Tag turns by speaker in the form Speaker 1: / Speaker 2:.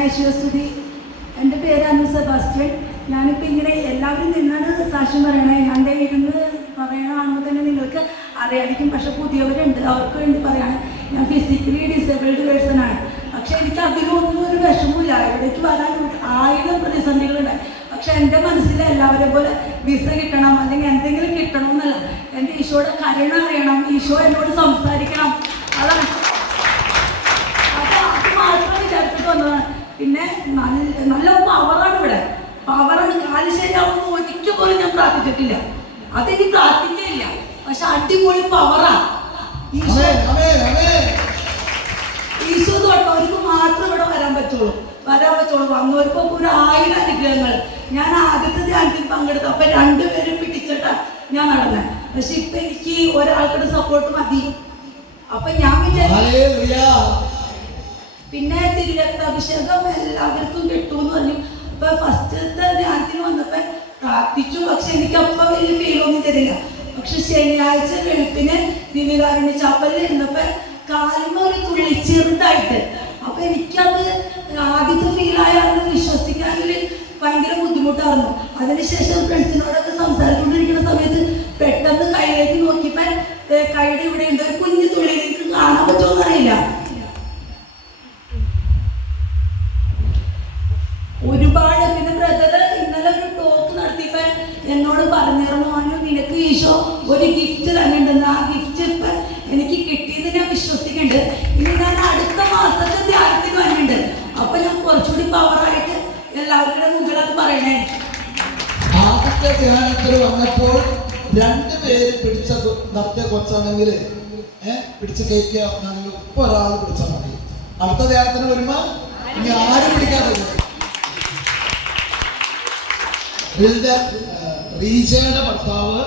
Speaker 1: യേശുസ്തുതി എന്റെ പേര് അനു സെബാസ്റ്റ്യൻ. ഞാനിപ്പോൾ ഇങ്ങനെ എല്ലാവരും നിന്നാണ് സാക്ഷ്യം പറയണേ. ദേ ഇരുന്ന് പറയണതാണെന്ന് തന്നെ നിങ്ങൾക്ക് അറിയാതിരിക്കും പക്ഷെ പുതിയവരുണ്ട്. അവർക്ക് വേണ്ടി പറയാണ്. ഞാൻ ഫിസിക്കലി ഡിസേബിൾഡ് പേഴ്സൺ ആണ്. പക്ഷെ എനിക്ക് അതിലൊന്നും ഒരു വിഷമമില്ല ഇവിടേക്ക് വരാൻ ആയിരം പ്രതിസന്ധികളുണ്ട്. പക്ഷെ എന്റെ മനസ്സിൽ എല്ലാവരെ പോലെ വിസ കിട്ടണം അല്ലെങ്കിൽ എന്തെങ്കിലും കിട്ടണമെന്നല്ല എന്റെ ഈശോയുടെ കരുണ അറിയണം. ഈശോ എന്നോട് സംസാരിക്കണം. അതാണ് അപ്പൊ അത് മാത്രം വിചാരിച്ചിട്ട് വന്നതാണ് പിന്നെ നല്ല നല്ല പവറാണ് ഇവിടെ. പവറാണ് കാൽ ഒരിക്കൽ പോലും ഞാൻ പ്രാർത്ഥിച്ചിട്ടില്ല. അതെനിക്ക് പ്രാർത്ഥിക്കില്ല പക്ഷെ അടിപൊളി പവറാ ഈശോ തൊട്ടവർക്ക് മാത്രം ഇവിടെ വരാൻ പറ്റുള്ളൂ. വരാൻ പറ്റുള്ളൂ. വന്നവർക്കൊക്കെ ഒരു ആയിരം അനുഗ്രഹങ്ങൾ. ഞാൻ ആദ്യത്തെ ധ്യാനത്തിൽ പങ്കെടുത്തു അപ്പൊ രണ്ടുപേരും പിടിച്ചിട്ടാ ഞാൻ നടന്നത് പക്ഷെ ഇപ്പൊ എനിക്ക് ഒരാൾക്കുടെ സപ്പോർട്ട് മതി. അപ്പൊ ഞാൻ വിചാരിച്ചു. പിന്നെ തിരുരക്താഭിഷേകം എല്ലാവർക്കും കിട്ടുമെന്ന് പറഞ്ഞു. അപ്പൊ ഫസ്റ്റത്തെ ധ്യാനത്തിന് വന്നപ്പോ പ്രാർത്ഥിച്ചു. പക്ഷെ എനിക്ക് അപ്പൊ വലിയ ഒന്നും തരില്ല പക്ഷെ ശനിയാഴ്ച വെളുപ്പിന് ദിവ്യകാരുണ്യ ചാപ്പലിൽ ഇരുന്നപ്പോ കാലിന് ഒരു തുള്ളി ചെറുതായിട്ട്. അപ്പൊ എനിക്കത് ആദ്യത്തെ ഫീലായാലും വിശ്വസിക്കാൻ ഒരു ഭയങ്കര ബുദ്ധിമുട്ടായിരുന്നു. അതിനുശേഷം ഫ്രണ്ട്സിനോടൊക്കെ സംസാരിച്ചുകൊണ്ടിരിക്കുന്ന സമയത്ത് പെട്ടെന്ന് കയ്യിലേക്ക് നോക്കിയപ്പോ കൈയുടെ ഇവിടെ ഉണ്ട് ഒരു കുഞ്ഞു തുള്ളി എനിക്ക് കാണാൻ പറ്റുമോ അറിയില്ല ഒരുപാട് പിന്നെ ബ്രദർ ഇന്നലെ ഒരു ടോക്ക് നടത്തിയപ്പോ എന്നോട് പറഞ്ഞിരുന്നു അനു നിനക്ക് ഈശോ ഒരു ഗിഫ്റ്റ് തന്നിട്ടുണ്ട് ആ ഗിഫ്റ്റ് ഇപ്പൊ എനിക്ക് കിട്ടിയെന്ന് ഞാൻ വിശ്വസിക്കുന്നുണ്ട്. ഇനി ഞാൻ അടുത്ത മാസത്തെ ധ്യാനത്തിന് വന്നിട്ടുണ്ട്. അപ്പൊ ഞാൻ കുറച്ചുകൂടി പവറായിട്ട് എല്ലാവരുടെ മുമ്പിൽ അത് പറയണേ.
Speaker 2: ആദ്യത്തെ ധ്യാനത്തിൽ വന്നപ്പോൾ രണ്ട് പേര് പിടിച്ച നടത്തിയ കൊച്ചാണെങ്കിൽ ഏഹ് പിടിച്ച് കയറ്റിയ ഒരാൾ പിടിച്ചാൽ മതി. അടുത്ത ധ്യാനത്തിന് വരുമ്പോ ഇതിന്റെ റീജയുടെ ഭർത്താവ്